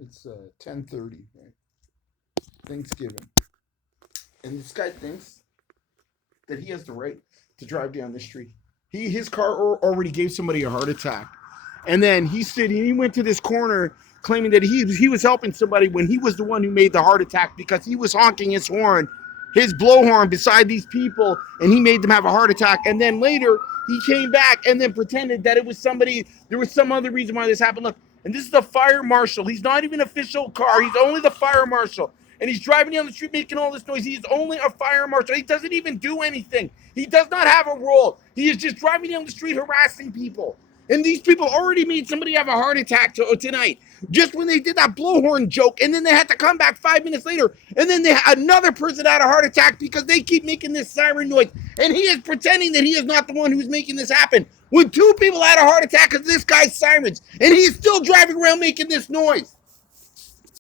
It's 10:30, right? Thanksgiving, and this guy thinks that he has the right to drive down the street. His car already gave somebody a heart attack, and then he went to this corner claiming that he was helping somebody when he was the one who made the heart attack because he was honking his blowhorn beside these people, and he made them have a heart attack. And then later he came back and then pretended that it was somebody. There was some other reason why this happened. Look, and this is the fire marshal. He's not even an official car. He's only the fire marshal. And he's driving down the street making all this noise. He's only a fire marshal. He doesn't even do anything. He does not have a role. He is just driving down the street harassing people. And these people already made somebody have a heart attack tonight just when they did that blowhorn joke. And then they had to come back 5 minutes later. And then another person had a heart attack because they keep making this siren noise. And he is pretending that he is not the one who's making this happen. When two people had a heart attack because this guy's sirens. And he's still driving around making this noise.